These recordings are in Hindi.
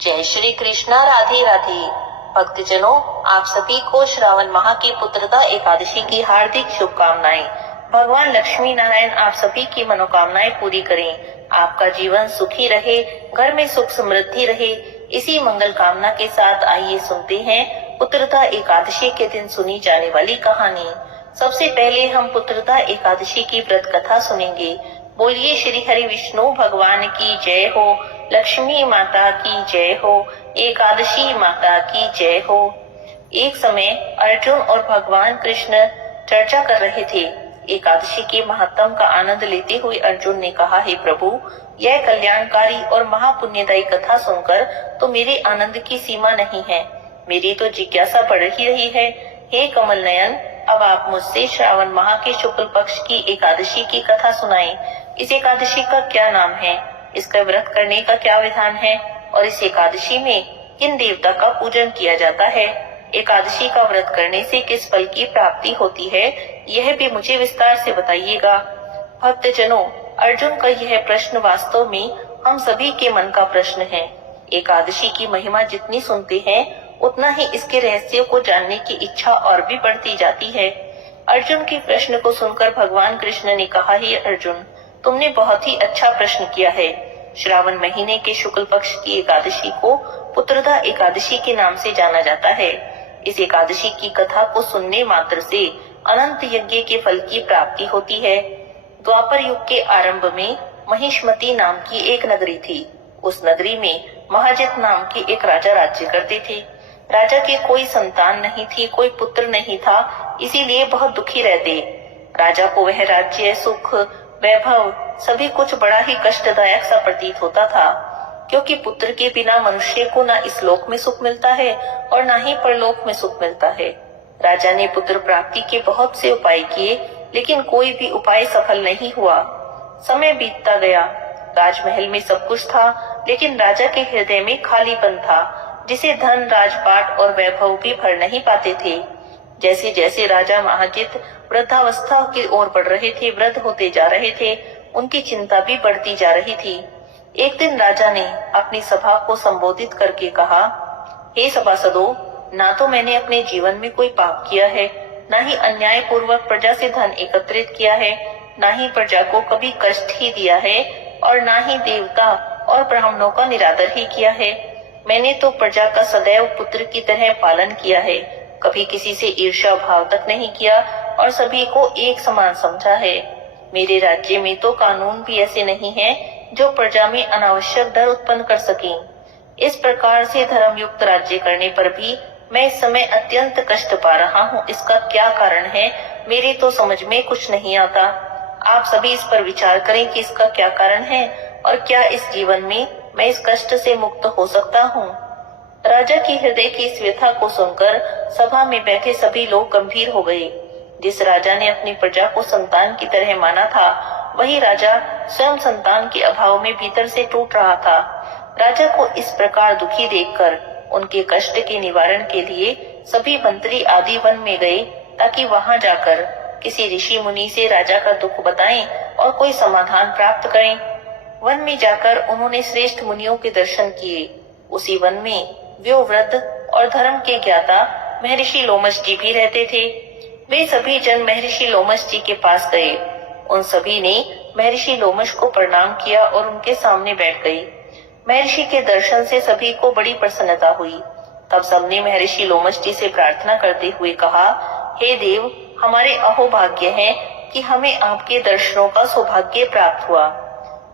जय श्री कृष्णा। राधे राधे। भक्तजनों, आप सभी को श्रावण माह की पुत्रदा एकादशी की हार्दिक शुभकामनाएं। भगवान लक्ष्मी नारायण आप सभी की मनोकामनाएं पूरी करें, आपका जीवन सुखी रहे, घर में सुख समृद्धि रहे। इसी मंगल कामना के साथ आइए सुनते हैं पुत्रदा एकादशी के दिन सुनी जाने वाली कहानी। सबसे पहले हम पुत्रदा एकादशी की व्रत कथा सुनेंगे। बोलिए श्री हरि विष्णु भगवान की जय हो, लक्ष्मी माता की जय हो, एकादशी माता की जय हो। एक समय अर्जुन और भगवान कृष्ण चर्चा कर रहे थे। एकादशी के महत्व का आनंद लेते हुए अर्जुन ने कहा, हे प्रभु, यह कल्याणकारी और महापुण्यदायी कथा सुनकर तो मेरे आनंद की सीमा नहीं है। मेरी तो जिज्ञासा बढ़ ही रही है। हे कमल नयन, अब आप मुझसे श्रावण माह के शुक्ल पक्ष की एकादशी की कथा सुनाएं। इस एकादशी का क्या नाम है, इसका व्रत करने का क्या विधान है और इस एकादशी में किन देवता का पूजन किया जाता है। एकादशी का व्रत करने से किस फल की प्राप्ति होती है, यह भी मुझे विस्तार से बताइएगा। भक्तजनों, अर्जुन का यह प्रश्न वास्तव में हम सभी के मन का प्रश्न है। एकादशी की महिमा जितनी सुनते हैं उतना ही इसके रहस्यों को जानने की इच्छा और भी बढ़ती जाती है। अर्जुन के प्रश्न को सुनकर भगवान कृष्ण ने कहा, हे अर्जुन, तुमने बहुत ही अच्छा प्रश्न किया है। श्रावण महीने के शुक्ल पक्ष की एकादशी को पुत्रदा एकादशी के नाम से जाना जाता है। इस एकादशी की कथा को सुनने मात्र से अनंत यज्ञ के फल की प्राप्ति होती है। द्वापर युग के आरंभ में महिष्मती नाम की एक नगरी थी। उस नगरी में महाजित नाम के एक राजा राज्य करते थे। राजा की कोई संतान नहीं थी, कोई पुत्र नहीं था, इसीलिए बहुत दुखी रहते। राजा को वह राज्य, सुख, वैभव सभी कुछ बड़ा ही कष्टदायक सा प्रतीत होता था, क्योंकि पुत्र के बिना मनुष्य को न इस लोक में सुख मिलता है और न ही परलोक में सुख मिलता है। राजा ने पुत्र प्राप्ति के बहुत से उपाय किए, लेकिन कोई भी उपाय सफल नहीं हुआ। समय बीतता गया। राजमहल में सब कुछ था, लेकिन राजा के हृदय में खालीपन था, जिसे धन, राजपाट और वैभव भी भर नहीं पाते थे। जैसे जैसे राजा महाजित वृद्धावस्था की ओर बढ़ रहे थे, वृद्ध होते जा रहे थे, उनकी चिंता भी बढ़ती जा रही थी। एक दिन राजा ने अपनी सभा को संबोधित करके कहा, हे सभासदों, ना तो मैंने अपने जीवन में कोई पाप किया है, न ही अन्याय पूर्वक प्रजा से धन एकत्रित किया है, न ही प्रजा को कभी कष्ट ही दिया है और न ही देवता और ब्राह्मणों का निरादर ही किया है। मैंने तो प्रजा का सदैव पुत्र की तरह पालन किया है, कभी किसी से ईर्ष्या भाव तक नहीं किया और सभी को एक समान समझा है। मेरे राज्य में तो कानून भी ऐसे नहीं है जो प्रजा में अनावश्यक डर उत्पन्न कर सकें। इस प्रकार से धर्मयुक्त राज्य करने पर भी मैं इस समय अत्यंत कष्ट पा रहा हूँ। इसका क्या कारण है, मेरी तो समझ में कुछ नहीं आता। आप सभी इस पर विचार करें कि इसका क्या कारण है और क्या इस जीवन में मैं इस कष्ट से मुक्त हो सकता हूँ। राजा की हृदय की इस व्यथा को सुनकर सभा में बैठे सभी लोग गंभीर हो गए। जिस राजा ने अपनी प्रजा को संतान की तरह माना था, वही राजा स्वयं संतान के अभाव में भीतर से टूट रहा था। राजा को इस प्रकार दुखी देखकर उनके कष्ट के निवारण के लिए सभी मंत्री आदि वन में गए, ताकि वहां जाकर किसी ऋषि मुनि से राजा का दुख बताएं और कोई समाधान प्राप्त करें। वन में जाकर उन्होंने श्रेष्ठ मुनियों के दर्शन किए। उसी वन में व्योवृद्ध और धर्म के ज्ञाता महर्षि लोमश जी भी रहते थे। वे सभी जन महर्षि लोमश जी के पास गए। उन सभी ने महर्षि लोमश को प्रणाम किया और उनके सामने बैठ गए। महर्षि के दर्शन से सभी को बड़ी प्रसन्नता हुई। तब सबने महर्षि लोमश जी से प्रार्थना करते हुए कहा, हे देव, हमारे अहोभाग्य है कि हमें आपके दर्शनों का सौभाग्य प्राप्त हुआ।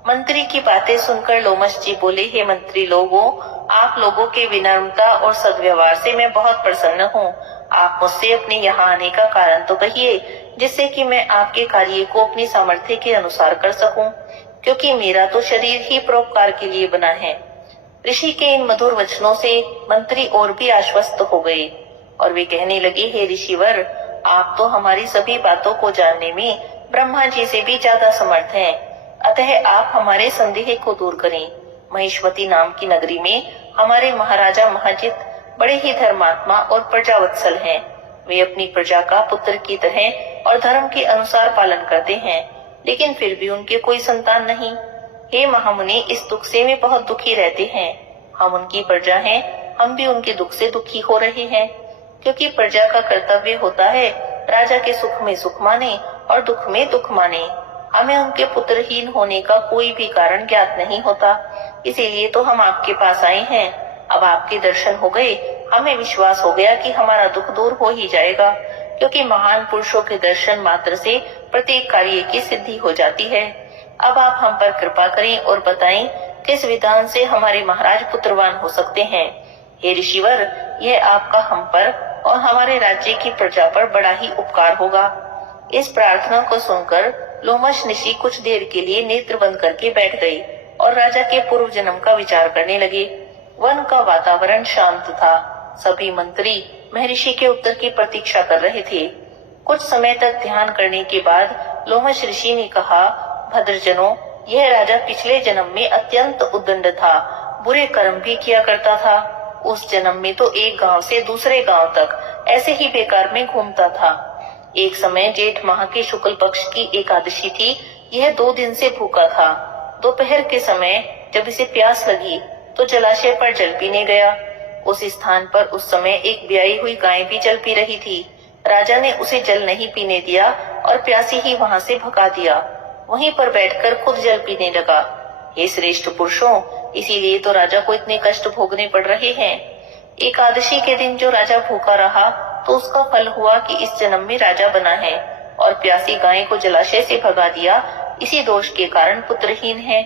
मंत्री की बातें सुनकर लोमश जी बोले, हे मंत्री लोगों, आप लोगों के विनम्रता और सद्व्यवहार से मैं बहुत प्रसन्न हूँ। आप मुझसे अपने यहाँ आने का कारण तो कहिए, जिससे कि मैं आपके कार्य को अपनी सामर्थ्य के अनुसार कर सकूं, क्योंकि मेरा तो शरीर ही परोपकार के लिए बना है। ऋषि के इन मधुर वचनों से मंत्री और भी आश्वस्त हो गए और वे कहने लगे, हे ऋषिवर, आप तो हमारी सभी बातों को जानने में ब्रह्मा जी से भी ज्यादा समर्थ हैं, अतः आप हमारे संदेह को दूर करें। महिष्मती नाम की नगरी में हमारे महाराजा महाजित बड़े ही धर्मात्मा और प्रजावत्सल हैं। वे अपनी प्रजा का पुत्र की तरह और धर्म के अनुसार पालन करते हैं, लेकिन फिर भी उनके कोई संतान नहीं। हे महामुनि, इस दुख से वे बहुत दुखी रहते हैं। हम उनकी प्रजा हैं, हम भी उनके दुख से दुखी हो रहे हैं, क्योंकि प्रजा का कर्तव्य होता है राजा के सुख में सुख माने और दुख में दुख माने। हमें उनके पुत्रहीन होने का कोई भी कारण ज्ञात नहीं होता, इसीलिए तो हम आपके पास आए हैं। अब आपके दर्शन हो गए, हमें विश्वास हो गया कि हमारा दुख दूर हो ही जाएगा, क्योंकि महान पुरुषों के दर्शन मात्र से प्रत्येक कार्य की सिद्धि हो जाती है। अब आप हम पर कृपा करें और बताएं किस विधान से हमारे महाराज पुत्रवान हो सकते हैं। हे ऋषिवर, यह आपका हम पर और हमारे राज्य की प्रजा पर बड़ा ही उपकार होगा। इस प्रार्थना को सुनकर लोमश ऋषि कुछ देर के लिए नेत्र बंद करके बैठ गए और राजा के पूर्व जन्म का विचार करने लगे। वन का वातावरण शांत था। सभी मंत्री महर्षि के उत्तर की प्रतीक्षा कर रहे थे। कुछ समय तक ध्यान करने के बाद लोमश ऋषि ने कहा, भद्रजनों, यह राजा पिछले जन्म में अत्यंत उद्दंड था, बुरे कर्म भी किया करता था। उस जन्म में तो एक गांव से दूसरे गांव तक ऐसे ही बेकार में घूमता था। एक समय जेठ माह के शुक्ल पक्ष की एकादशी थी। यह 2 दिन से भूखा था। दोपहर के समय जब इसे प्यास लगी तो जलाशय पर जल पीने गया। उस स्थान पर उस समय एक ब्याई हुई गाय भी जल पी रही थी। राजा ने उसे जल नहीं पीने दिया और प्यासी ही वहां से भगा दिया। वहीं पर बैठकर खुद जल पीने लगा। हे श्रेष्ठ पुरुषों, इसीलिए तो राजा को इतने कष्ट भोगने पड़ रहे हैं। एकादशी के दिन जो राजा भूखा रहा तो उसका फल हुआ कि इस जन्म में राजा बना है, और प्यासी गाय को जलाशय से भगा दिया, इसी दोष के कारण पुत्रहीन है।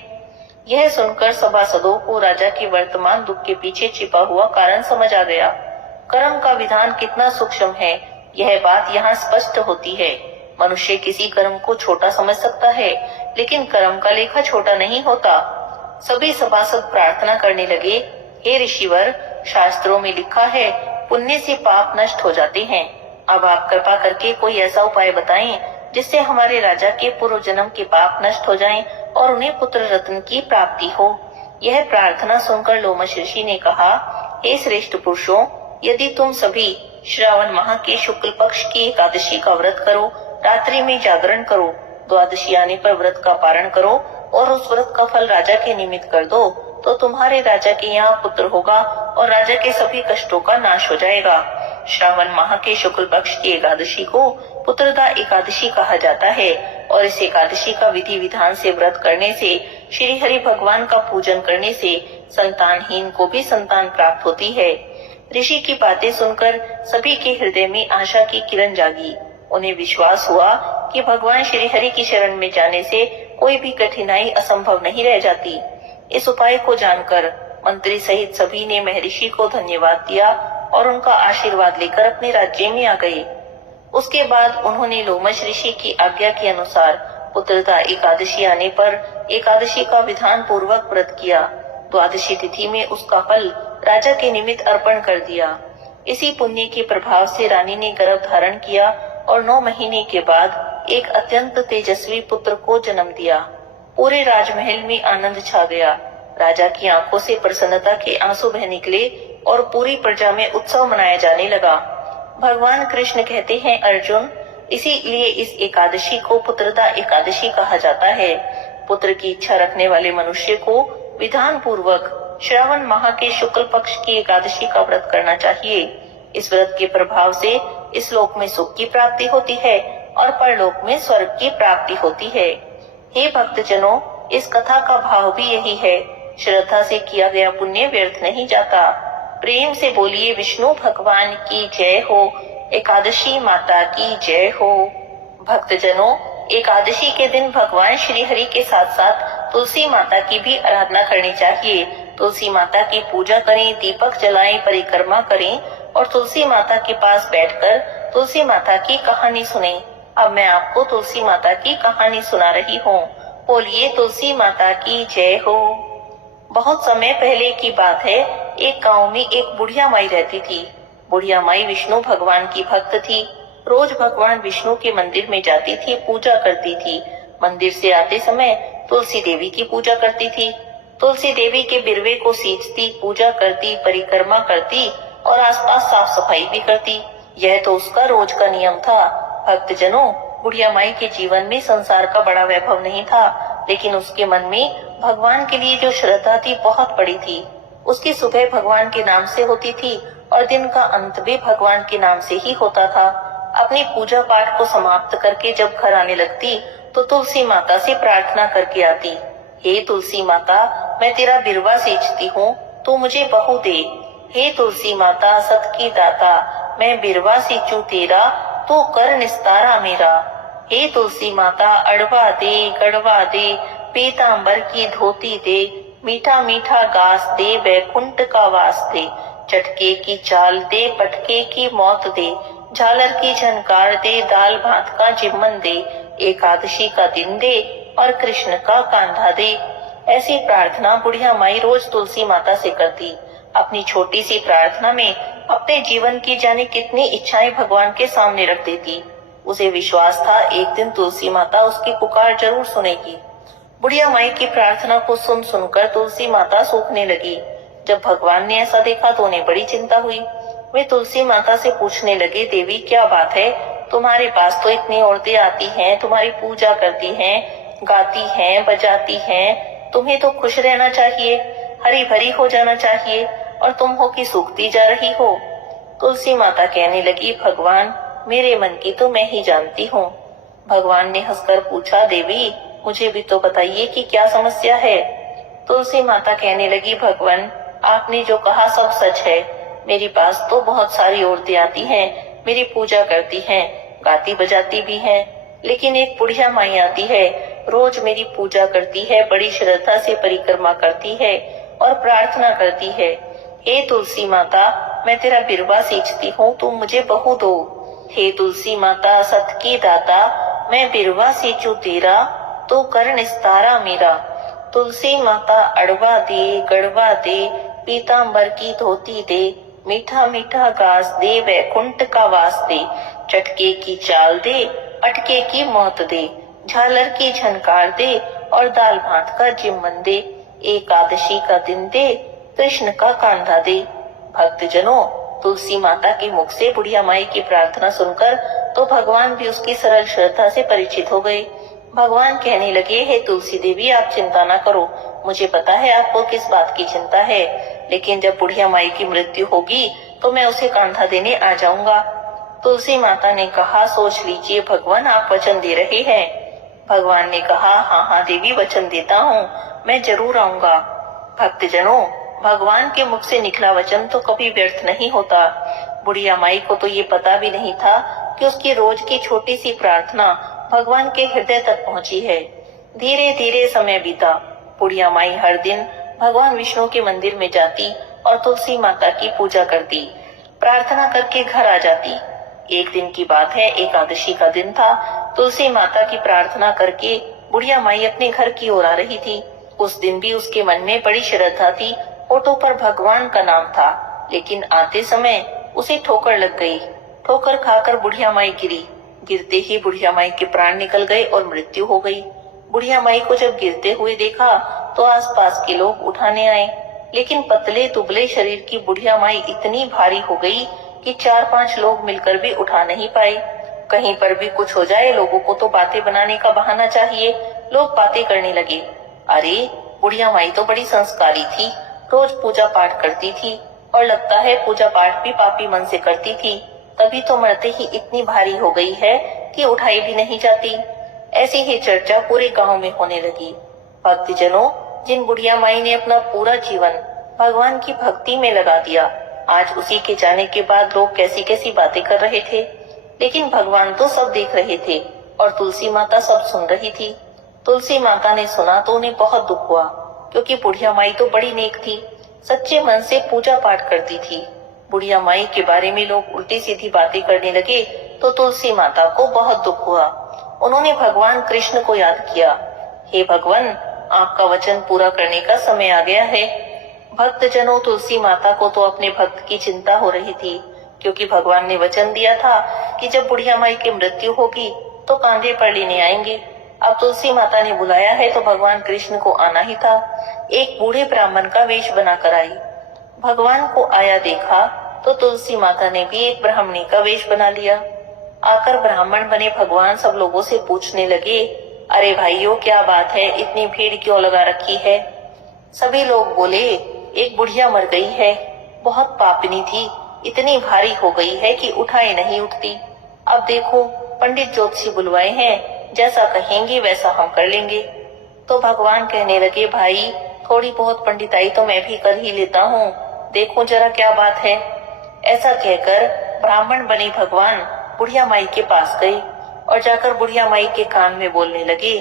यह सुनकर सभासदों को राजा के वर्तमान दुख के पीछे छिपा हुआ कारण समझ आ गया। कर्म का विधान कितना सूक्ष्म है, यह बात यहाँ स्पष्ट होती है। मनुष्य किसी कर्म को छोटा समझ सकता है, लेकिन कर्म का लेखा छोटा नहीं होता। सभी सभासद प्रार्थना करने लगे, हे ऋषिवर, शास्त्रों में लिखा है पुण्य से पाप नष्ट हो जाते हैं। अब आप कृपा करके कोई ऐसा उपाय बताएं जिससे हमारे राजा के पूर्व जन्म के पाप नष्ट हो जाएं और उन्हें पुत्र रत्न की प्राप्ति हो। यह प्रार्थना सुनकर लोमश ऋषि ने कहा, हे श्रेष्ठ पुरुषों, यदि तुम सभी श्रावण माह के शुक्ल पक्ष की एकादशी का व्रत करो, रात्रि में जागरण करो, द्वादशी आने पर व्रत का पारण करो और उस व्रत का फल राजा के निमित्त कर दो, तो तुम्हारे राजा के यहाँ पुत्र होगा और राजा के सभी कष्टों का नाश हो जाएगा। श्रावण माह के शुक्ल पक्ष की एकादशी को पुत्रदा एकादशी कहा जाता है और इस एकादशी का विधि विधान से व्रत करने से, श्री हरि भगवान का पूजन करने से संतानहीन को भी संतान प्राप्त होती है। ऋषि की बातें सुनकर सभी के हृदय में आशा की किरण जागी। उन्हें विश्वास हुआ कि भगवान श्री हरि की शरण में जाने से कोई भी कठिनाई असंभव नहीं रह जाती। इस उपाय को जानकर मंत्री सहित सभी ने महर्षि को धन्यवाद दिया और उनका आशीर्वाद लेकर अपने राज्य में आ गए। उसके बाद उन्होंने लोमश ऋषि की आज्ञा के अनुसार पुत्रदा एकादशी आने पर एकादशी का विधान पूर्वक व्रत किया। द्वादशी तिथि में उसका फल राजा के निमित्त अर्पण कर दिया। इसी पुण्य के प्रभाव से रानी ने गर्भ धारण किया और 9 महीने के बाद एक अत्यंत तेजस्वी पुत्र को जन्म दिया। पूरे राजमहल में आनंद छा गया। राजा की आंखों से प्रसन्नता के आंसू बह निकले और पूरी प्रजा में उत्सव मनाया जाने लगा। भगवान कृष्ण कहते हैं, अर्जुन, इसीलिए इस एकादशी को पुत्रदा एकादशी कहा जाता है। पुत्र की इच्छा रखने वाले मनुष्य को विधान पूर्वक श्रावण माह के शुक्ल पक्ष की एकादशी का व्रत करना चाहिए। इस व्रत के प्रभाव से इस लोक में सुख की प्राप्ति होती है और परलोक में स्वर्ग की प्राप्ति होती है। हे भक्तजनों, इस कथा का भाव भी यही है, श्रद्धा से किया गया पुण्य व्यर्थ नहीं जाता। प्रेम से बोलिए विष्णु भगवान की जय हो, एकादशी माता की जय हो। भक्तजनों, एकादशी के दिन भगवान श्री हरि के साथ साथ तुलसी माता की भी आराधना करनी चाहिए। तुलसी माता की पूजा करें, दीपक जलाएं, परिक्रमा करें और तुलसी माता के पास बैठकर तुलसी माता की कहानी सुनें। अब मैं आपको तुलसी माता की कहानी सुना रही हूँ। बोलिए तुलसी माता की जय हो। बहुत समय पहले की बात है। एक गांव में एक बुढ़िया माई रहती थी। बुढ़िया माई विष्णु भगवान की भक्त थी। रोज भगवान विष्णु के मंदिर में जाती थी, पूजा करती थी। मंदिर से आते समय तुलसी देवी की पूजा करती थी। तुलसी देवी के बिरवे को सींचती, पूजा करती, परिक्रमा करती और आसपास साफ सफाई भी करती। यह तो उसका रोज का नियम था। भक्तजनों, बुढ़िया माई के जीवन में संसार का बड़ा वैभव नहीं था, लेकिन उसके मन में भगवान के लिए जो श्रद्धा थी बहुत बड़ी थी। उसकी सुबह भगवान के नाम से होती थी और दिन का अंत भी भगवान के नाम से ही होता था। अपनी पूजा पाठ को समाप्त करके जब घर आने लगती तो तुलसी माता से प्रार्थना करके आती, हे तुलसी माता, मैं तेरा बिरवा सींचती हूँ, तू मुझे बहू दे। हे तुलसी माता सत की दाता, मैं बिरवा सींचूं तेरा, तू कर निस्तारा मेरा। हे तुलसी माता अड़वा दे गड़वा दे, पीतांबर की धोती दे, मीठा मीठा गास दे, वैकुंठ का वास दे। चटके की चाल दे, पटके की मौत दे, झालर की झनकार दे, दाल भात का जिम्मन दे, एकादशी का दिन दे और कृष्ण का कांधा दे। ऐसी प्रार्थना बुढ़िया माई रोज तुलसी माता से करती। अपनी छोटी सी प्रार्थना में अपने जीवन की जाने कितनी इच्छाएं भगवान के सामने रख देती। उसे विश्वास था एक दिन तुलसी माता उसकी पुकार जरूर सुनेगी। बुढ़िया माई की प्रार्थना को सुन सुनकर तुलसी माता सूखने लगी। जब भगवान ने ऐसा देखा तो उन्हें बड़ी चिंता हुई। वे तुलसी माता से पूछने लगे, देवी क्या बात है, तुम्हारे पास तो इतनी औरतें आती हैं, तुम्हारी पूजा करती हैं, गाती हैं, बजाती हैं, तुम्हें तो खुश रहना चाहिए, हरी भरी हो जाना चाहिए, और तुम हो कि सूखती जा रही हो। तुलसी माता कहने लगी, भगवान मेरे मन की तो मैं ही जानती हूँ। भगवान ने हंसकर पूछा, देवी मुझे भी तो बताइए कि क्या समस्या है। तुलसी माता कहने लगी, भगवान आपने जो कहा सब सच है। मेरे पास तो बहुत सारी औरतें आती हैं, मेरी पूजा करती हैं, गाती बजाती भी हैं, लेकिन एक बुढ़िया माई आती है, रोज मेरी पूजा करती है, बड़ी श्रद्धा से परिक्रमा करती है और प्रार्थना करती है। हे तुलसी माता, मैं तेरा बिरवा सींचती हूँ, तुम मुझे बहू दो। हे तुलसी माता सत की दाता, मैं बिरवा सींचूं तेरा, तो कर निस्तारा मेरा। तुलसी माता अड़वा दे गड़वा दे, पीतांबर की धोती दे, मीठा मीठा घास दे, वैकुंठ का वास दे। चटके की चाल दे, अटके की मौत दे, झालर की झनकार दे और दाल भात का जिम्मन दे। एकादशी का दिन दे, कृष्ण का कांधा दे। भक्तजनों, तुलसी माता के मुख से बुढ़िया माई की प्रार्थना सुनकर तो भगवान भी उसकी सरल श्रद्धा से परिचित हो गए। भगवान कहने लगे, हे तुलसी देवी आप चिंता ना करो, मुझे पता है आपको किस बात की चिंता है, लेकिन जब बुढ़िया माई की मृत्यु होगी तो मैं उसे कांधा देने आ जाऊंगा। तुलसी माता ने कहा, सोच लीजिए भगवान आप वचन दे रहे हैं। भगवान ने कहा, हाँ हाँ देवी वचन देता हूँ, मैं जरूर आऊंगा। भक्तजनों, भगवान के मुख से निकला वचन तो कभी व्यर्थ नहीं होता। बुढ़िया माई को तो ये पता भी नहीं था कि उसकी रोज की छोटी सी प्रार्थना भगवान के हृदय तक पहुंची है। धीरे धीरे समय बीता। बुढ़िया माई हर दिन भगवान विष्णु के मंदिर में जाती और तुलसी माता की पूजा करती, प्रार्थना करके घर आ जाती। एक दिन की बात है, एकादशी का दिन था। तुलसी माता की प्रार्थना करके बुढ़िया माई अपने घर की ओर आ रही थी। उस दिन भी उसके मन में बड़ी श्रद्धा थी। होठों पर भगवान का नाम था, लेकिन आते समय उसे ठोकर लग गई। ठोकर खाकर बुढ़िया माई गिरी। गिरते ही बुढ़िया माई के प्राण निकल गए और मृत्यु हो गई। बुढ़िया माई को जब गिरते हुए देखा तो आसपास के लोग उठाने आए, लेकिन पतले दुबले शरीर की बुढ़िया माई इतनी भारी हो गई कि 4-5 लोग मिलकर भी उठा नहीं पाए। कहीं पर भी कुछ हो जाए, लोगों को तो बातें बनाने का बहाना चाहिए। लोग बातें करने लगे, अरे बुढ़िया माई तो बड़ी संस्कारी थी, रोज पूजा पाठ करती थी और लगता है पूजा पाठ भी पापी मन से करती थी, तभी तो मरते ही इतनी भारी हो गई है कि उठाई भी नहीं जाती। ऐसी ही चर्चा पूरे गांव में होने लगी। भक्तजनों, जिन बुढ़िया माई ने अपना पूरा जीवन भगवान की भक्ति में लगा दिया, आज उसी के जाने के बाद लोग कैसी कैसी बातें कर रहे थे, लेकिन भगवान तो सब देख रहे थे और तुलसी माता सब सुन रही थी। तुलसी माता ने सुना तो उन्हें बहुत दुख हुआ, क्योंकि बुढ़िया माई तो बड़ी नेक थी, सच्चे मन से पूजा पाठ करती थी। बुढ़िया माई के बारे में लोग उल्टी सीधी बातें करने लगे तो तुलसी माता को बहुत दुख हुआ। उन्होंने भगवान कृष्ण को याद किया, हे भगवान आपका वचन पूरा करने का समय आ गया है। भक्तजनों, तुलसी माता को तो अपने भक्त की चिंता हो रही थी, क्योंकि भगवान ने वचन दिया था कि जब बुढ़िया माई की मृत्यु होगी तो कांधे पर लेने आएंगे। अब तुलसी माता ने बुलाया है तो भगवान कृष्ण को आना ही था। एक बूढ़े ब्राह्मण का वेश बनाकर आई। भगवान को आया देखा तो तुलसी माता ने भी एक ब्राह्मणी का वेश बना लिया। आकर ब्राह्मण बने भगवान सब लोगों से पूछने लगे, अरे भाइयों क्या बात है, इतनी भीड़ क्यों लगा रखी है। सभी लोग बोले, एक बुढ़िया मर गई है, बहुत पापनी थी, इतनी भारी हो गई है कि उठाए नहीं उठती। अब देखो पंडित ज्योतिषी बुलवाए हैं, जैसा कहेंगे वैसा हम कर लेंगे। तो भगवान कहने लगे, भाई थोड़ी बहुत पंडिताई तो मैं भी कर ही लेता हूँ, देखो जरा क्या बात है। ऐसा कहकर ब्राह्मण बने भगवान बुढ़िया माई के पास गए और जाकर बुढ़िया माई के कान में बोलने लगे,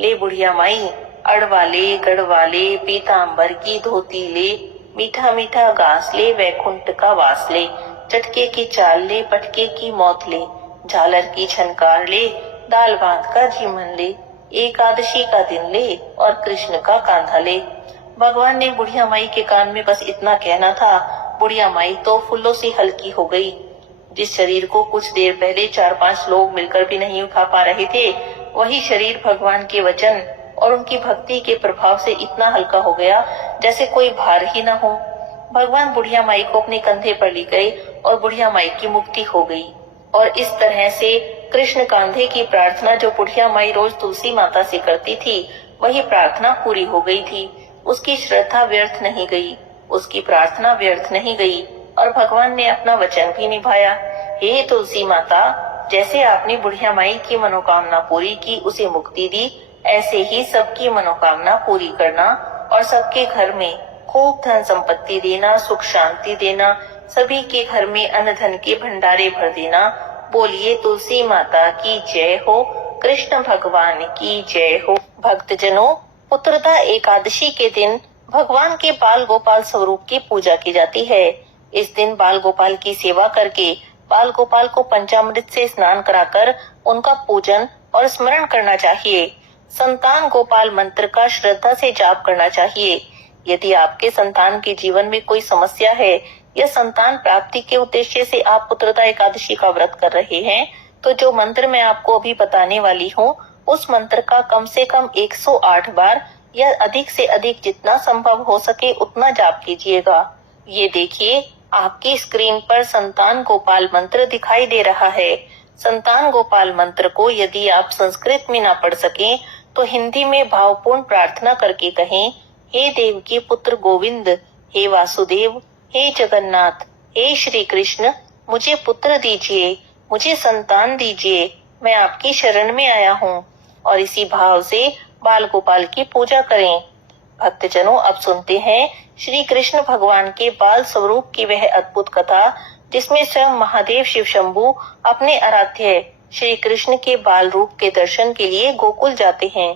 ले बुढ़िया माई, अड़वा ले, गड़वा ले, पीताम्बर की धोती ले, मीठा मीठा घास ले, वैकुंठ का वास ले, चटके की चाल ले, पटके की मौत ले, झालर की छनकार ले, दाल भात का जीवन ले, एकादशी का दिन ले और कृष्ण का कांधा ले। भगवान ने बुढ़िया माई के कान में बस इतना कहना था, बुढ़िया माई तो फूलों से हल्की हो गई। जिस शरीर को कुछ देर पहले 4-5 लोग मिलकर भी नहीं उठा पा रहे थे, वही शरीर भगवान के वचन और उनकी भक्ति के प्रभाव से इतना हल्का हो गया जैसे कोई भार ही न हो। भगवान बुढ़िया माई को अपने कंधे पर ले गए और बुढ़िया माई की मुक्ति हो गई। और इस तरह से कृष्ण कांधे की प्रार्थना जो बुढ़िया माई रोज तुलसी माता से करती थी, वही प्रार्थना पूरी हो गई थी। उसकी श्रद्धा व्यर्थ नहीं गई, उसकी प्रार्थना व्यर्थ नहीं गई और भगवान ने अपना वचन भी निभाया। हे तुलसी माता, जैसे आपने बुढ़िया माई की मनोकामना पूरी की, उसे मुक्ति दी, ऐसे ही सबकी मनोकामना पूरी करना और सबके घर में खूब धन संपत्ति देना, सुख शांति देना, सभी के घर में अन्न धन के भंडारे भर देना। बोलिए तुलसी माता की जय हो, कृष्ण भगवान की जय हो। भक्तजनों, पुत्रदा एकादशी के दिन भगवान के बाल गोपाल स्वरूप की पूजा की जाती है। इस दिन बाल गोपाल की सेवा करके बाल गोपाल को पंचामृत से स्नान कराकर उनका पूजन और स्मरण करना चाहिए। संतान गोपाल मंत्र का श्रद्धा से जाप करना चाहिए। यदि आपके संतान के जीवन में कोई समस्या है या संतान प्राप्ति के उद्देश्य से आप पुत्रदा एकादशी का व्रत कर रहे हैं, तो जो मंत्र मैं आपको अभी बताने वाली हूँ, उस मंत्र का कम से कम 108 बार या अधिक से अधिक जितना संभव हो सके उतना जाप कीजिएगा। ये देखिए, आपकी स्क्रीन पर संतान गोपाल मंत्र दिखाई दे रहा है। संतान गोपाल मंत्र को यदि आप संस्कृत में ना पढ़ सकें तो हिंदी में भावपूर्ण प्रार्थना करके कहें, हे देव के पुत्र गोविंद, हे वासुदेव, हे जगन्नाथ, हे श्री कृष्ण, मुझे पुत्र दीजिए, मुझे संतान दीजिए, मैं आपकी शरण में आया हूँ। और इसी भाव से बाल गोपाल की पूजा करें। भक्तजनों, अब सुनते हैं श्री कृष्ण भगवान के बाल स्वरूप की वह अद्भुत कथा, जिसमें स्वयं महादेव शिव शंभू अपने आराध्य श्री कृष्ण के बाल रूप के दर्शन के लिए गोकुल जाते हैं।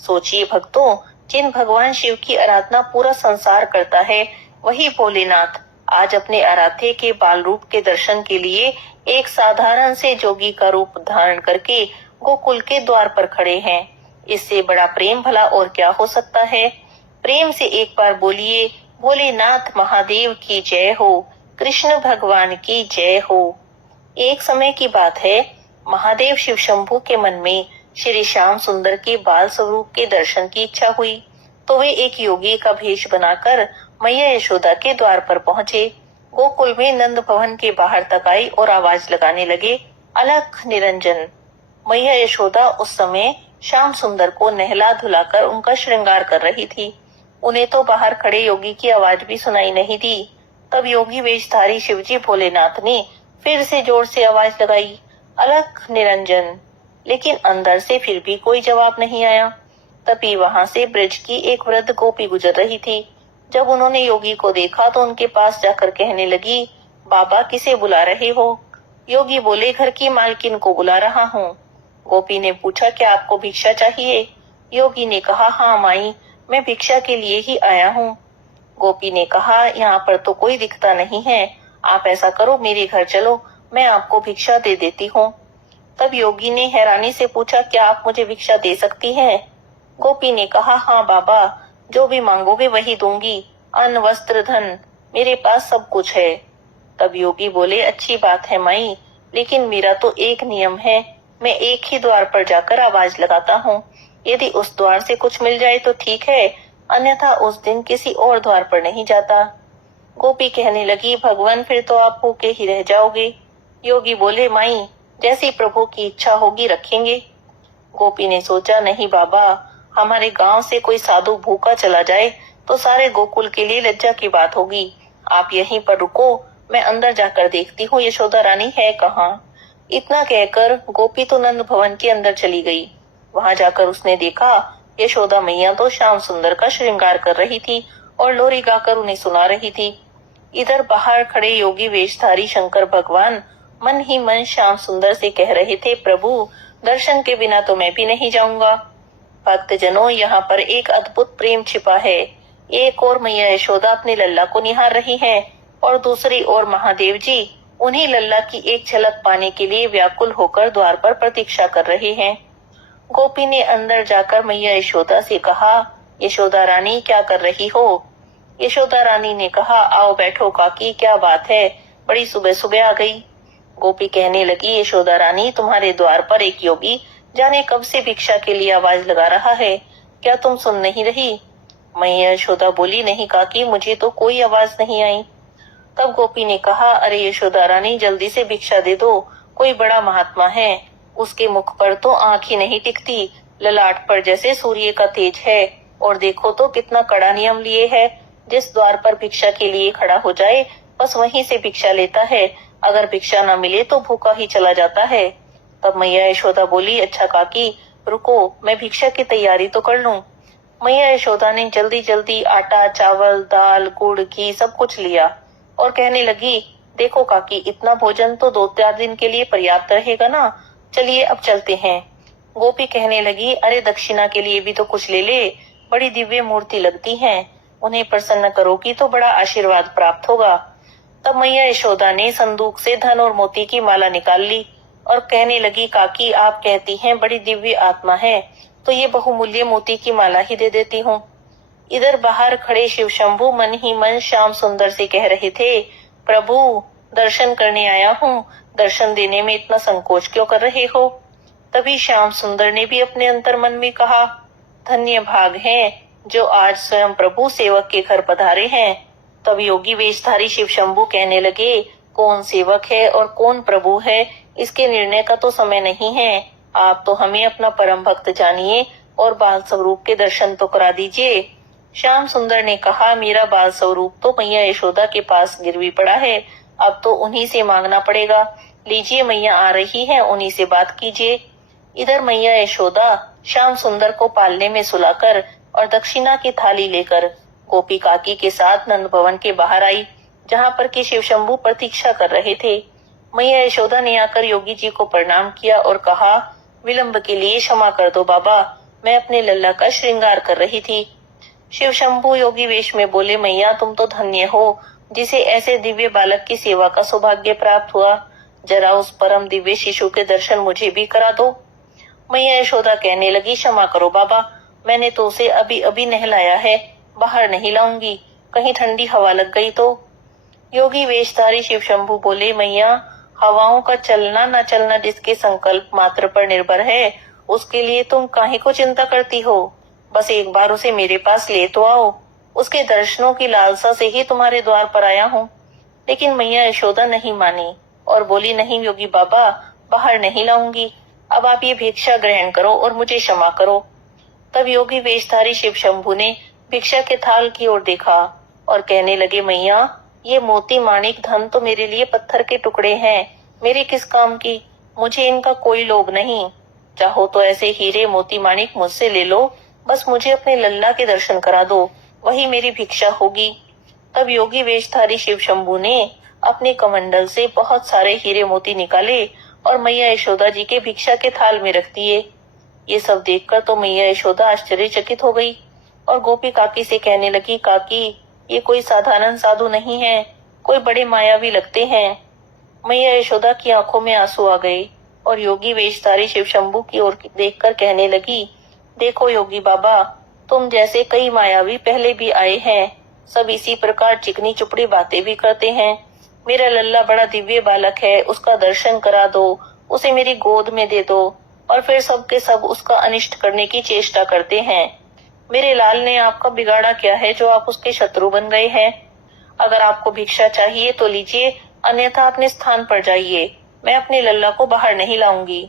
सोचिए भक्तों, जिन भगवान शिव की आराधना पूरा संसार करता है, वही भोलेनाथ आज अपने आराध्य के बाल रूप के दर्शन के लिए एक साधारण से जोगी का रूप धारण करके गोकुल के द्वार पर खड़े हैं। इससे बड़ा प्रेम भला और क्या हो सकता है। प्रेम से एक बार बोलिए, भोलेनाथ महादेव की जय हो, कृष्ण भगवान की जय हो। एक समय की बात है, महादेव शिव शंभू के मन में श्री श्याम सुंदर के बाल स्वरूप के दर्शन की इच्छा हुई, तो वे एक योगी का भेष बनाकर मैया यशोदा के द्वार पर पहुँचे। गोकुल में नंद भवन के बाहर तक आई और आवाज लगाने लगे, अलख निरंजन। मैया यशोदा उस समय श्याम सुंदर को नहला धुलाकर उनका श्रृंगार कर रही थी। उन्हें तो बाहर खड़े योगी की आवाज भी सुनाई नहीं दी। तब योगी वेशधारी शिवजी भोलेनाथ ने फिर से जोर से आवाज लगाई, अलख निरंजन। लेकिन अंदर से फिर भी कोई जवाब नहीं आया। तभी वहां से ब्रज की एक वृद्ध गोपी गुजर रही थी। जब उन्होंने योगी को देखा तो उनके पास जाकर कहने लगी, बाबा किसे बुला रहे हो? योगी बोले, घर की मालकिन को बुला रहा हूँ। गोपी ने पूछा, क्या आपको भिक्षा चाहिए? योगी ने कहा, हाँ माई, मैं भिक्षा के लिए ही आया हूँ। गोपी ने कहा, यहाँ पर तो कोई दिखता नहीं है, आप ऐसा करो मेरे घर चलो, मैं आपको भिक्षा दे देती हूँ। तब योगी ने हैरानी से पूछा, क्या आप मुझे भिक्षा दे सकती हैं? गोपी ने कहा, हाँ बाबा, जो भी मांगोगे वही दूंगी, अन्न वस्त्र धन मेरे पास सब कुछ है। तब योगी बोले, अच्छी बात है माई, लेकिन मेरा तो एक नियम है, मैं एक ही द्वार पर जाकर आवाज लगाता हूँ। यदि उस द्वार से कुछ मिल जाए तो ठीक है, अन्यथा उस दिन किसी और द्वार पर नहीं जाता। गोपी कहने लगी, भगवान फिर तो आप भूखे ही रह जाओगे। योगी बोले, माई जैसी प्रभु की इच्छा होगी रखेंगे। गोपी ने सोचा, नहीं बाबा, हमारे गांव से कोई साधु भूखा चला जाए तो सारे गोकुल के लिए लज्जा की बात होगी। आप यहीं पर रुको, मैं अंदर जाकर देखती हूँ यशोदा रानी है कहाँ। इतना कहकर गोपी तो नंद भवन के अंदर चली गई। वहां जाकर उसने देखा यशोदा मैया तो श्याम सुंदर का श्रृंगार कर रही थी और लोरी गाकर उन्हें सुना रही थी। इधर बाहर खड़े योगी वेशधारी शंकर भगवान मन ही मन श्याम सुंदर से कह रहे थे, प्रभु दर्शन के बिना तो मैं भी नहीं जाऊंगा। भक्तजनों, यहाँ पर एक अद्भुत प्रेम छिपा है। एक और मैया यशोदा अपने लल्ला को निहार रही हैं और दूसरी ओर महादेव जी उन्हीं लल्ला की एक झलक पाने के लिए व्याकुल होकर द्वार पर प्रतीक्षा कर रहे हैं। गोपी ने अंदर जाकर मैया यशोदा से कहा, यशोदा रानी क्या कर रही हो? यशोदा रानी ने कहा, आओ बैठो काकी, क्या बात है, बड़ी सुबह सुबह आ गई। गोपी कहने लगी, यशोदा रानी तुम्हारे द्वार पर एक योगी जाने कब से भिक्षा के लिए आवाज लगा रहा है, क्या तुम सुन नहीं रही? मैया यशोदा बोली, नहीं काकी, मुझे तो कोई आवाज नहीं आई। तब गोपी ने कहा, अरे यशोदा रानी जल्दी से भिक्षा दे दो, कोई बड़ा महात्मा है, उसके मुख पर तो आंख ही नहीं टिकती, ललाट पर जैसे सूर्य का तेज है, और देखो तो कितना कड़ा नियम लिए है, जिस द्वार पर भिक्षा के लिए खड़ा हो जाए बस वहीं से भिक्षा लेता है, अगर भिक्षा न मिले तो भूखा ही चला जाता है। तब मैया यशोदा बोली, अच्छा काकी रुको, मैं भिक्षा की तैयारी तो कर लूं। मैया यशोदा ने जल्दी जल्दी आटा, चावल, दाल, गुड़, घी सब कुछ लिया और कहने लगी, देखो काकी इतना भोजन तो 2-4 दिन के लिए पर्याप्त रहेगा ना, चलिए अब चलते हैं। गोपी कहने लगी, अरे दक्षिणा के लिए भी तो कुछ ले ले, बड़ी दिव्य मूर्ति लगती हैं, उन्हें प्रसन्न करोगी तो बड़ा आशीर्वाद प्राप्त होगा। तब मैया यशोदा ने संदूक से धन और मोती की माला निकाल ली और कहने लगी, काकी आप कहती हैं बड़ी दिव्य आत्मा है, तो ये बहुमूल्य मोती की माला ही दे देती हूँ। इधर बाहर खड़े शिव शंभू मन ही मन श्याम सुंदर से कह रहे थे, प्रभु दर्शन करने आया हूँ, दर्शन देने में इतना संकोच क्यों कर रहे हो? तभी श्याम सुंदर ने भी अपने अंतर मन में कहा, धन्य भाग है जो आज स्वयं प्रभु सेवक के घर पधारे हैं। तब योगी वेशधारी शिव शंभू कहने लगे, कौन सेवक है और कौन प्रभु है, इसके निर्णय का तो समय नहीं है, आप तो हमें अपना परम भक्त जानिए और बाल स्वरूप के दर्शन तो करा दीजिए। श्याम सुंदर ने कहा, मेरा बाल स्वरूप तो मैया यशोदा के पास गिरवी पड़ा है, अब तो उन्हीं से मांगना पड़ेगा, लीजिए मैया आ रही है, उन्हीं से बात कीजिए। इधर मैया यशोदा श्याम सुंदर को पालने में सुलाकर और दक्षिणा की थाली लेकर गोपी काकी के साथ नंद भवन के बाहर आई, जहाँ पर के शिव शंभू प्रतीक्षा कर रहे थे। मैया यशोदा ने आकर योगी जी को प्रणाम किया और कहा, विलंब के लिए क्षमा कर दो बाबा, मैं अपने लल्ला का श्रृंगार कर रही थी। शिव शंभू योगी वेश में बोले, मैया तुम तो धन्य हो जिसे ऐसे दिव्य बालक की सेवा का सौभाग्य प्राप्त हुआ, जरा उस परम दिव्य शिशु के दर्शन मुझे भी करा दो। मैया यशोदा कहने लगी, क्षमा करो बाबा, मैंने तो उसे अभी अभी नहलाया है, बाहर नहीं लाऊंगी, कहीं ठंडी हवा लग गई तो। योगी वेशधारी शिव शंभू बोले, मैया हवाओं का चलना न चलना जिसके संकल्प मात्र पर निर्भर है, उसके लिए तुम काहे को चिंता करती हो, बस एक बार उसे मेरे पास ले तो आओ, उसके दर्शनों की लालसा से ही तुम्हारे द्वार पर आया हूँ। लेकिन मैया यशोदा नहीं मानी और बोली, नहीं योगी बाबा, बाहर नहीं लाऊंगी, अब आप ये भिक्षा ग्रहण करो और मुझे क्षमा करो। तब योगी वेशधारी शिव शंभू ने भिक्षा के थाल की ओर देखा और कहने लगे, मैया ये मोती माणिक धन तो मेरे लिए पत्थर के टुकड़े हैं, मेरे किस काम की, मुझे इनका कोई लोभ नहीं, चाहो तो ऐसे हीरे मोती माणिक मुझसे ले लो, बस मुझे अपने लल्ला के दर्शन करा दो, वही मेरी भिक्षा होगी। तब योगी वेशधारी शिव शंभू ने अपने कमंडल से बहुत सारे हीरे मोती निकाले और मैया यशोदा जी के भिक्षा के थाल में रख दिए। ये सब देखकर तो मैया यशोदा आश्चर्यचकित हो गई और गोपी काकी से कहने लगी, काकी ये कोई साधारण साधु नहीं है, कोई बड़े मायावी लगते हैं। मैया यशोदा की आंखों में आंसू आ गए और योगी वेशधारी शिव शंभू की ओर देखकर कहने लगी, देखो योगी बाबा, तुम जैसे कई मायावी पहले भी आए हैं, सब इसी प्रकार चिकनी चुपड़ी बातें भी करते हैं। मेरा लल्ला बड़ा दिव्य बालक है, उसका दर्शन करा दो, उसे मेरी गोद में दे दो, और फिर सब के सब उसका अनिष्ट करने की चेष्टा करते हैं। मेरे लाल ने आपका बिगाड़ा क्या है जो आप उसके शत्रु बन गए हैं? अगर आपको भिक्षा चाहिए तो लीजिए, अन्यथा अपने स्थान पर जाइए, मैं अपने लल्ला को बाहर नहीं लाऊंगी।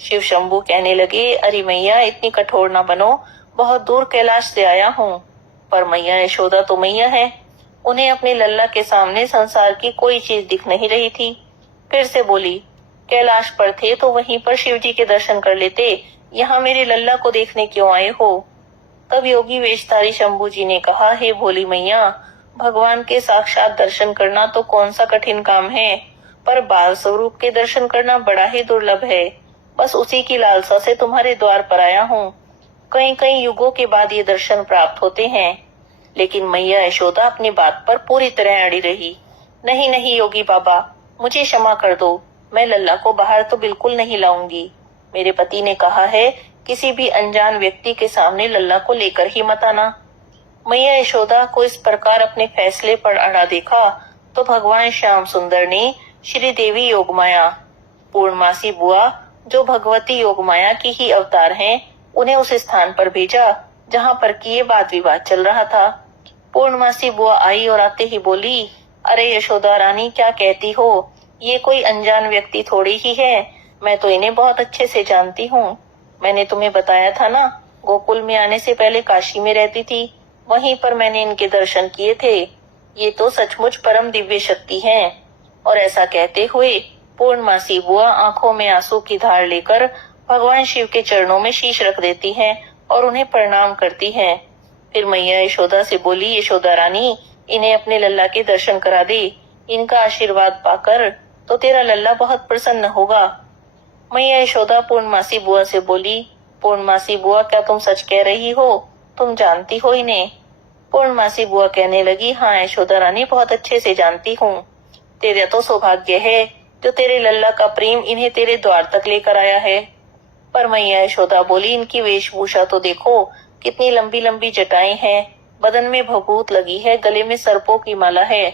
शिव शंभू कहने लगे, अरे मैया इतनी कठोर न बनो, बहुत दूर कैलाश से आया हूँ, पर मैया यशोदा तो मैया है, उन्हें अपने लल्ला के सामने संसार की कोई चीज दिख नहीं रही थी। फिर से बोली, कैलाश पर थे तो वहीं पर शिव जी के दर्शन कर लेते, यहाँ मेरे लल्ला को देखने क्यों आए हो? तब योगी वेशधारी शंभू जी ने कहा, हे भोली मैया, भगवान के साक्षात दर्शन करना तो कौन सा कठिन काम है, पर बाल स्वरूप के दर्शन करना बड़ा ही दुर्लभ है। बस उसी की लालसा से तुम्हारे द्वार पर आया हूँ। कई कई युगों के बाद ये दर्शन प्राप्त होते हैं। लेकिन मैया यशोदा अपनी बात पर पूरी तरह अड़ी रही। नहीं नहीं योगी बाबा, मुझे क्षमा कर दो, मैं लल्ला को बाहर तो बिल्कुल नहीं लाऊंगी। मेरे पति ने कहा है, किसी भी अनजान व्यक्ति के सामने लल्ला को लेकर ही मत आना। मैया यशोदा को इस प्रकार अपने फैसले पर अड़ा देखा तो भगवान श्याम सुंदर ने श्री देवी योगमाया, पूर्णमासी बुआ जो भगवती योगमाया की ही अवतार हैं, उन्हें उस स्थान पर भेजा जहाँ पर कि ये वाद विवाद चल रहा था। पूर्णमासी बुआ आई और आते ही बोली, अरे यशोदा रानी, क्या कहती हो? ये कोई अनजान व्यक्ति थोड़ी ही है, मैं तो इन्हें बहुत अच्छे से जानती हूँ। मैंने तुम्हें बताया था ना, गोकुल में आने से पहले काशी में रहती थी, वहीं पर मैंने इनके दर्शन किए थे। ये तो सचमुच परम दिव्य शक्ति हैं। और ऐसा कहते हुए पूर्णमासी बुआ आंखों में आंसू की धार लेकर भगवान शिव के चरणों में शीश रख देती हैं और उन्हें प्रणाम करती हैं। फिर मैया यशोदा से बोली, यशोदा रानी, इन्हें अपने लल्ला के दर्शन करा दे, इनका आशीर्वाद पाकर तो तेरा लल्ला बहुत प्रसन्न होगा। मैया यशोदा पूर्णमासी बुआ से बोली, पूर्णमासी बुआ, क्या तुम सच कह रही हो? तुम जानती हो इन्हें? पूर्णमासी बुआ कहने लगी, हाँ यशोदा रानी, बहुत अच्छे से जानती हूँ। तेरा तो सौभाग्य है जो तेरे लल्ला का प्रेम इन्हें तेरे द्वार तक लेकर आया है। पर मैया यशोदा बोली, इनकी वेशभूषा तो देखो, कितनी लंबी लंबी जटाएं हैं, बदन में भभूत लगी है, गले में सर्पों की माला है।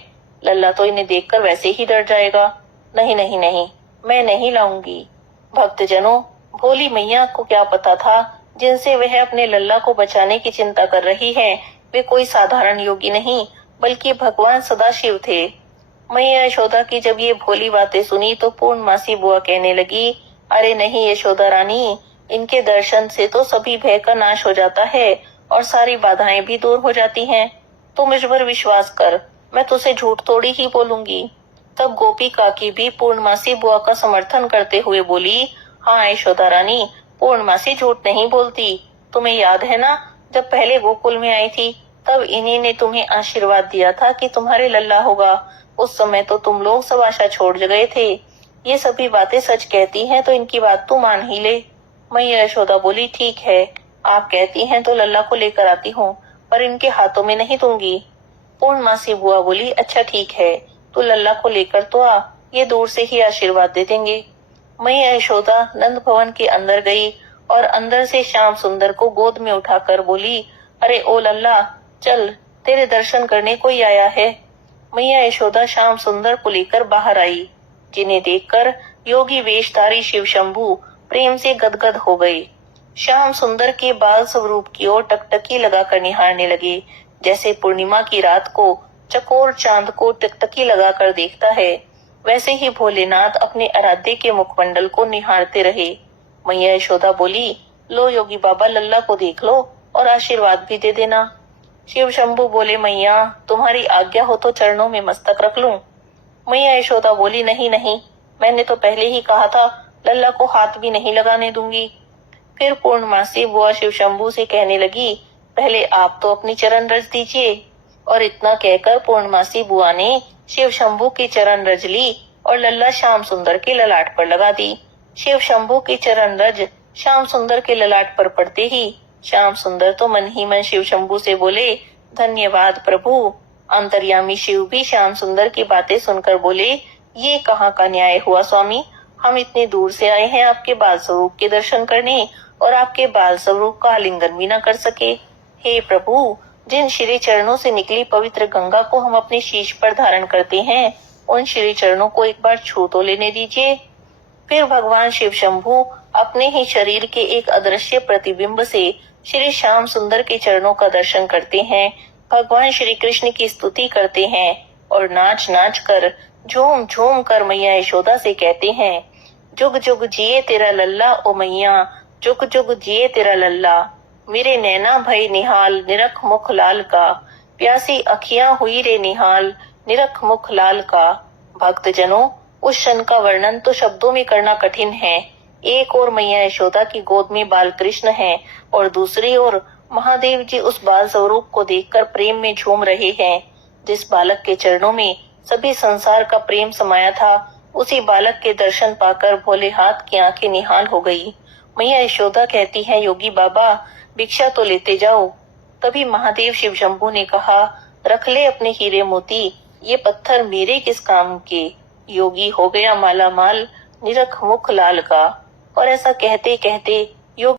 लल्ला तो इन्हें देखकर वैसे ही डर जाएगा। नहीं नहीं नहीं, मैं नहीं लाऊंगी। भक्तजनों, भोली मैया को क्या पता था, जिनसे वह अपने लल्ला को बचाने की चिंता कर रही है, वे कोई साधारण योगी नहीं बल्कि भगवान सदाशिव थे। मैया यशोदा की जब ये भोली बातें सुनी तो पूर्णमासी बुआ कहने लगी, अरे नहीं यशोदा रानी, इनके दर्शन से तो सभी भय का नाश हो जाता है और सारी बाधाएं भी दूर हो जाती हैं। तू मुझ पर विश्वास कर, मैं तुझसे झूठ थोड़ी ही बोलूंगी। तब गोपी काकी भी पूर्णमासी बुआ का समर्थन करते हुए बोली, हाँ यशोदा रानी, पूर्णमासी झूठ नहीं बोलती। तुम्हें याद है ना, जब पहले गोकुल में आई थी तब इन्हीं ने तुम्हें आशीर्वाद दिया था कि तुम्हारे लल्ला होगा। उस समय तो तुम लोग सब आशा छोड़ गए थे। ये सभी बातें सच कहती हैं तो इनकी बात तू मान ही ले। मैया यशोदा बोली, ठीक है, आप कहती हैं तो लल्ला को लेकर आती हूँ, पर इनके हाथों में नहीं दूंगी। पूर्णमासी बुआ बोली, अच्छा ठीक है, तू लल्ला को लेकर तो आ, ये दूर से ही आशीर्वाद दे देंगे। मैया यशोदा नंद भवन के अंदर गई और अंदर से श्याम सुंदर को गोद में उठाकर बोली, अरे ओ लल्ला, चल, तेरे दर्शन करने कोई आया है। मैया यशोदा श्याम सुंदर को लेकर बाहर आई, जिन्हें देखकर योगी वेशधारी शिव शंभू प्रेम से गदगद हो गए। श्याम सुंदर के बाल स्वरूप की ओर टकटकी लगाकर निहारने लगे, जैसे पूर्णिमा की रात को चकोर चांद को टकटकी लगाकर देखता है, वैसे ही भोलेनाथ अपने आराध्य के मुखमंडल को निहारते रहे। मैया यशोदा बोली, लो योगी बाबा, लल्ला को देख लो और आशीर्वाद भी दे देना। शिव शंभू बोले, मैया तुम्हारी आज्ञा हो तो चरणों में मस्तक रख लूं। मैया यशोदा बोली, नहीं नहीं, मैंने तो पहले ही कहा था, लल्ला को हाथ भी नहीं लगाने दूंगी। फिर पूर्णमासी बुआ शिव शंभू से कहने लगी, पहले आप तो अपनी चरण रज दीजिए। और इतना कहकर पूर्णमासी बुआ ने शिव शंभू की चरण रज ली और लल्ला श्याम सुंदर के ललाट पर लगा दी। शिव शंभू की चरण रज श्याम सुंदर के ललाट पर पड़ते ही श्याम सुंदर तो मन ही मन शिव शंभू से बोले, धन्यवाद प्रभु। अंतर्यामी शिव भी श्याम सुंदर की बातें सुनकर बोले, ये कहाँ का न्याय हुआ स्वामी, हम इतनी दूर से आए हैं आपके बाल स्वरूप के दर्शन करने और आपके बाल स्वरूप का आलिंगन भी न कर सके। हे प्रभु, जिन श्री चरणों से निकली पवित्र गंगा को हम अपने शीश पर धारण करते हैं, उन श्री चरणों को एक बार छू तो लेने दीजिए। फिर भगवान शिव शंभू अपने ही शरीर के एक अदृश्य प्रतिबिंब से श्री श्याम सुंदर के चरणों का दर्शन करते हैं, भगवान श्री कृष्ण की स्तुति करते हैं और नाच नाच कर झूम झूम कर मैया यशोदा से कहते हैं, जुग जुग जिए तेरा लल्ला ओ मैया, जुग जुग जिए तेरा लल्ला। मेरे नैना भई निहाल निरख मुख लाल का, प्यासी अखियां हुई रे निहाल निरख मुख लाल का। भक्तजनों, उस क्षण का वर्णन तो शब्दों में करना कठिन है। एक ओर मैया यशोदा की गोद में बाल कृष्ण हैं और दूसरी ओर महादेव जी उस बाल स्वरूप को देखकर प्रेम में झूम रहे हैं। जिस बालक के चरणों में सभी संसार का प्रेम समाया था, उसी बालक के दर्शन पाकर भोलेनाथ की आंखें निहाल हो गई। मैया यशोदा कहती है, योगी बाबा भिक्षा तो लेते जाओ। तभी महादेव शिव शंभू ने कहा, रख ले अपने हीरे मोती, ये पत्थर मेरे किस काम के। योगी हो गया माला माल निरख मुख लाल का। और ऐसा कहते कहते योग